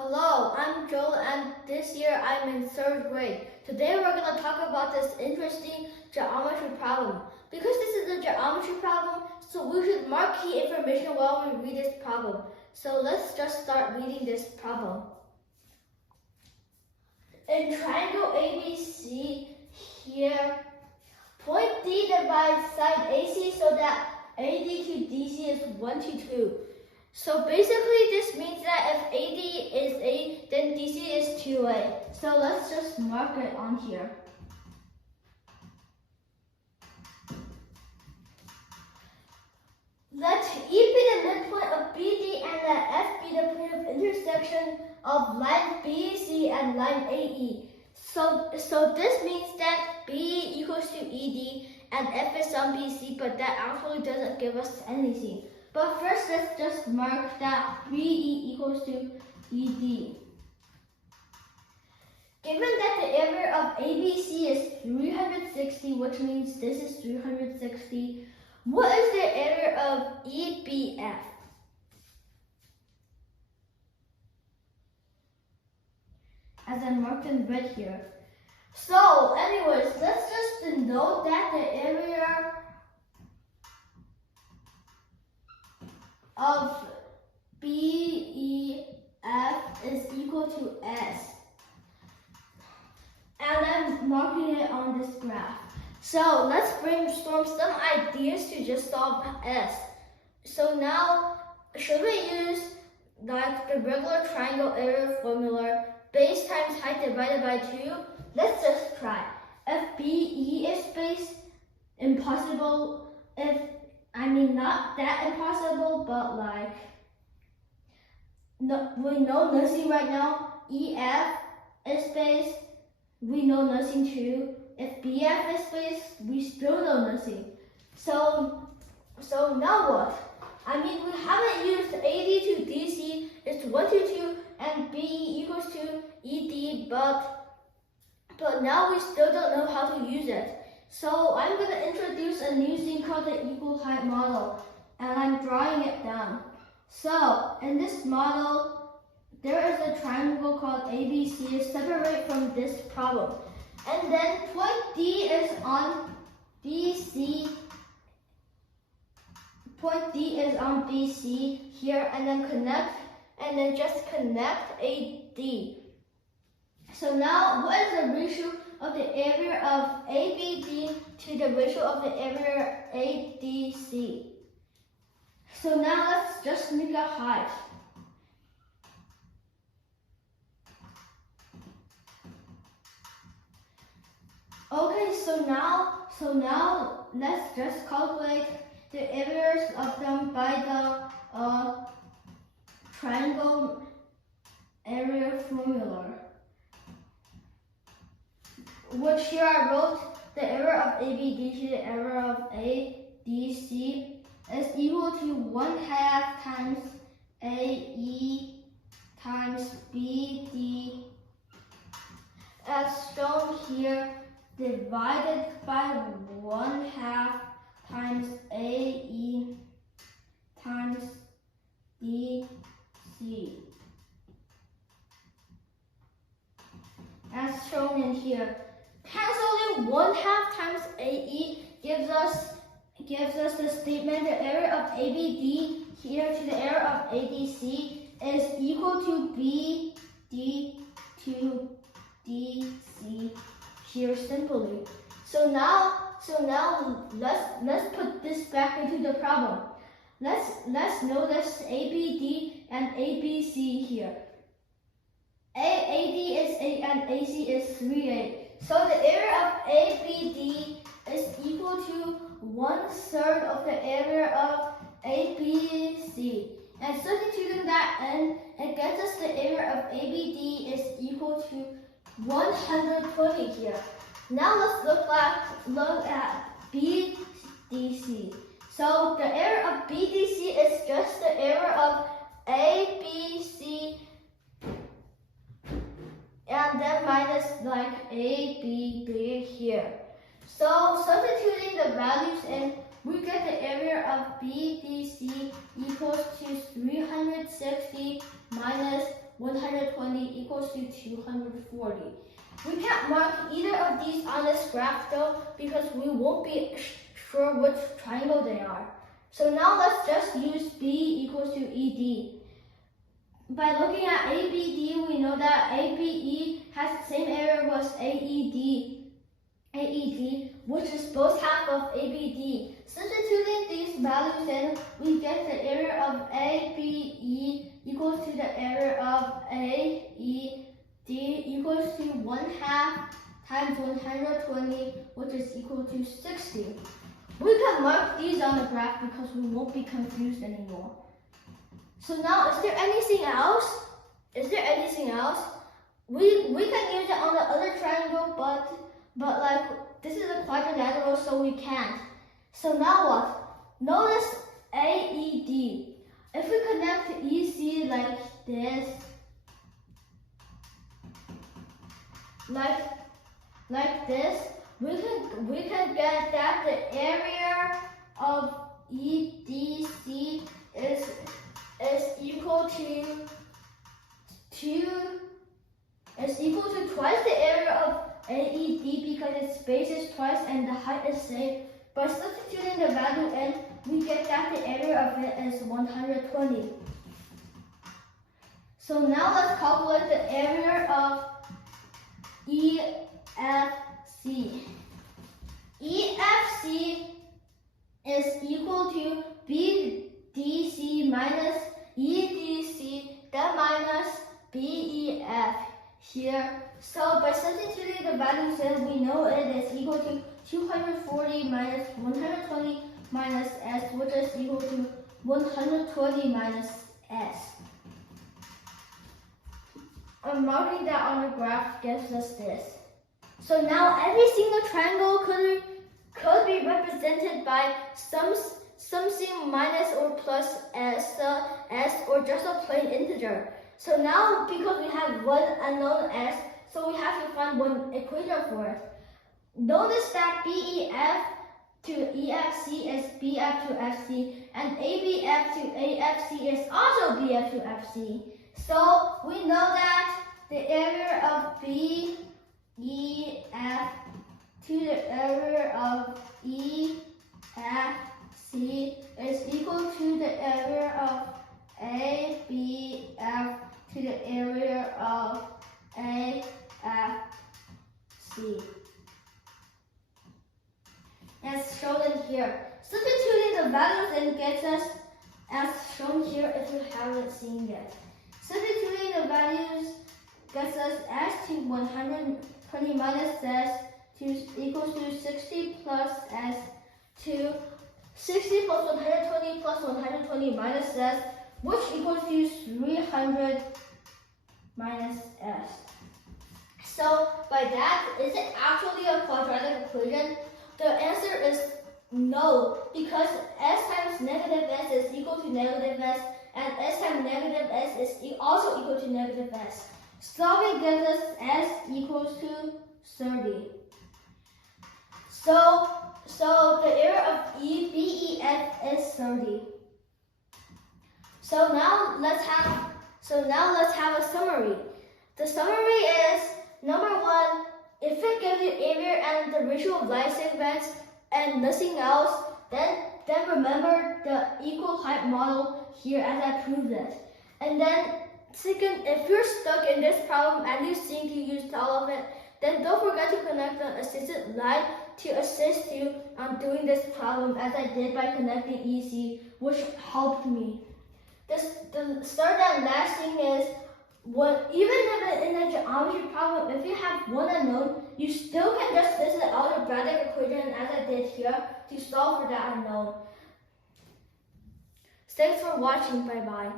Hello, I'm Joel and this year I'm in 3rd grade. Today we're going to talk about this interesting geometry problem. Because this is a geometry problem, so we should mark key information while we read this problem. So let's just start reading this problem. In triangle ABC here, point D divides side AC so that AD to DC is 1 to 2. So basically this means that if AD is A, then DC is 2A. So let's just mark it on here. Let E be the midpoint of BD and let F be the point of intersection of line BC and line AE. So this means that BE equals to ED and F is on BC, but that actually doesn't give us anything. But first, let's just mark that BE equals to ED. Given that the area of ABC is 360, which means this is 360, what is the area of EBF? As I marked in red here. So, anyways, let's just note that the area of BEF is equal to S. And I'm marking it on this graph. So let's brainstorm some ideas to just solve S. So now, should we use like the regular triangle area formula, base times height divided by 2? Let's just try. If BE is base, impossible. Not that impossible, but like, no, we know nothing right now. EF is base, we know nothing too. If BF is base, we still know nothing. So now what? We haven't used AD to DC, it's 1 to 2, and BE equals to ED, but now we still don't know how to use it. So I'm going to introduce a new thing called the equal height model, and I'm drawing it down. So in this model, there is a triangle called ABC separate from this problem. And then point D is on BC. Point D is on BC here, and then just connect AD. So now, what is the ratio of the area of ABD to the ratio of the area ADC? So now let's just make a height. Okay, so now let's just calculate the areas of them by the triangle area formula. Which here I wrote the area of ABD to the area of ADC is equal to 1/2 times AE times BD as shown here, divided by 1/2 times AE times DC. As shown in here. Canceling 1/2 times AE gives us the statement the area of ABD here to the area of ADC is equal to BD to DC here simply. So now let's put this back into the problem. Let's notice ABD and ABC here. AD is 8 and AC is 3/8. So the area of ABD is equal to 1/3 of the area of ABC. And substituting that in, it gets us the area of ABD is equal to 120 here. Now let's look at BDC. So the area of BDC is just the area of ABC and then minus like ABB here. So substituting the values in, we get the area of BDC equals to 360 minus 120 equals to 240. We can't mark either of these on this graph though because we won't be sure which triangle they are. So now let's just use B equals to ED. By looking at ABD, we know that ABE has the same area as AED, which is both half of ABD. Substituting these values in, we get the area of ABE equals to the area of AED equals to 1/2 times 120, which is equal to 60. We can mark these on the graph because we won't be confused anymore. So now, is there anything else? We can use it on the other triangle, but like this is a quadrilateral, so we can't. So now what? Notice AED. If we connect EC like this, we can get that the area of EDC is equal to twice the area of AED because its base is twice and the height is same. By substituting the value in, we get that the area of it is 120. So now let's calculate the area of EFC. EFC is equal to BDC minus EDC, then minus BEF here. So by substituting the values in, we know it is equal to 240 minus 120 minus S, which is equal to 120 minus S. Marking that on the graph gives us this. So now every single triangle could be represented by something minus or plus S or just a plain integer. So now because we have one unknown S, so we have to find one equation for it. Notice that BEF to EFC is BF to FC, and ABF to AFC is also BF to FC. So we know that the area of BEF to the area of EFC is equal to the area of ABF to the area of AFC. As shown in here. Substituting the values in gets us as shown here if you haven't seen yet. Substituting the values gets us S to 120 minus S equals to 60 plus S to 60 plus 120 plus 120 minus S, which equals to 300 minus S. So by that, is it actually a quadratic equation? The answer is no, because S times negative S is equal to negative S, and S times negative S is also equal to negative S. Solving gives us S equals to 30. So the area of BEF is 30. So now let's have a summary. The summary is, number one, if it gives you area and the ratio of line segments and nothing else, then remember the equal height model here as I proved it. And then second, if you're stuck in this problem and you think you used all of it, then don't forget to connect the assisted line to assist you on doing this problem as I did by connecting EC, which helped me. The third and last thing is, even if in a geometry problem, if you have one unknown, you still can just visit the algebraic equation as I did here to solve for that unknown. Thanks for watching. Bye bye.